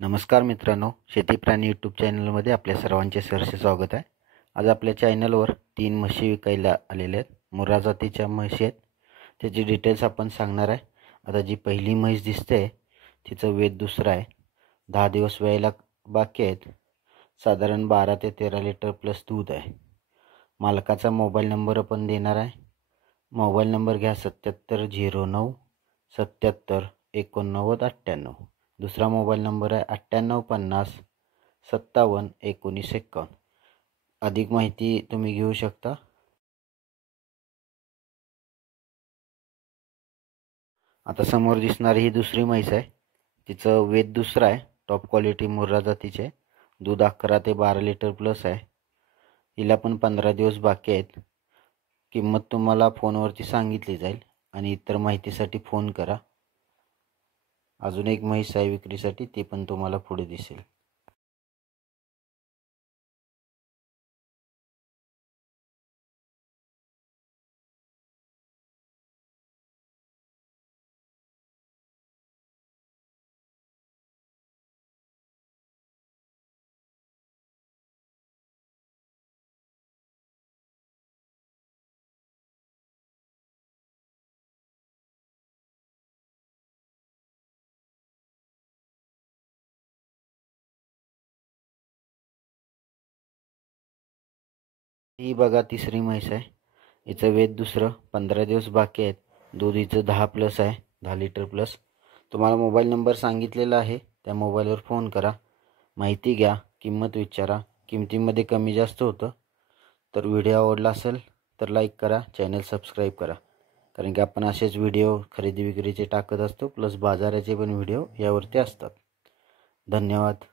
नमस्कार मित्रांनो, शेती प्राणी यूट्यूब चॅनलमध्ये आपल्या सर्वांचे सहर्ष स्वागत आहे. आज आपल्या चॅनलवर 3 म्हशी विकायला आलेल्या आहेत. मुर्रा जातीच्या म्हशी आहेत. त्याची डिटेल्स आपण सांगणार आहे. आता जी पहिली म्हैस दिसते तिचं वेद दुसरं आहे. 10 दिवस व्यायला बाकी आहेत. साधारण 12 ते 13 लिटर प्लस दूध आहे. मालकाचा मोबाईल नंबर पण देणार आहे. मोबाईल नंबर घ्या 7709 77 89 98. दुसरा मोबाईल नंबर आहे 9850 57 19 51. अधिक माहिती तुम्ही घेऊ शकता. आता समोर दिसणारी ही दुसरी म्हैस आहे. तिचं वेद दुसरं आहे. टॉप क्वालिटी मुर्रा जातीचे. दूध 11 ते 12 लिटर प्लस आहे. हिला पण 15 दिवस बाकी आहेत. किंमत तुम्हाला फोनवरती सांगितली जाईल आणि इतर माहितीसाठी फोन करा. अजून एक म्हैस आहे विक्रीसाठी, ती पण तुम्हाला पुढे दिसेल. ही बघा तिसरी म्हैस आहे. हिचं वेद दुसरं. 15 दिवस बाकी आहेत. दूध हिचं 10 प्लस आहे, 10 लिटर प्लस. तुम्हाला मोबाईल नंबर सांगितलेला आहे, त्या मोबाईलवर फोन करा, माहिती घ्या, किंमत विचारा. किमतीमध्ये कमी जास्त होतं. तर व्हिडिओ आवडला असेल तर लाईक करा, चॅनल सबस्क्राईब करा. कारण की आपण असेच व्हिडिओ खरेदी विक्रीचे टाकत असतो, प्लस बाजाराचे पण व्हिडिओ यावरती असतात. धन्यवाद.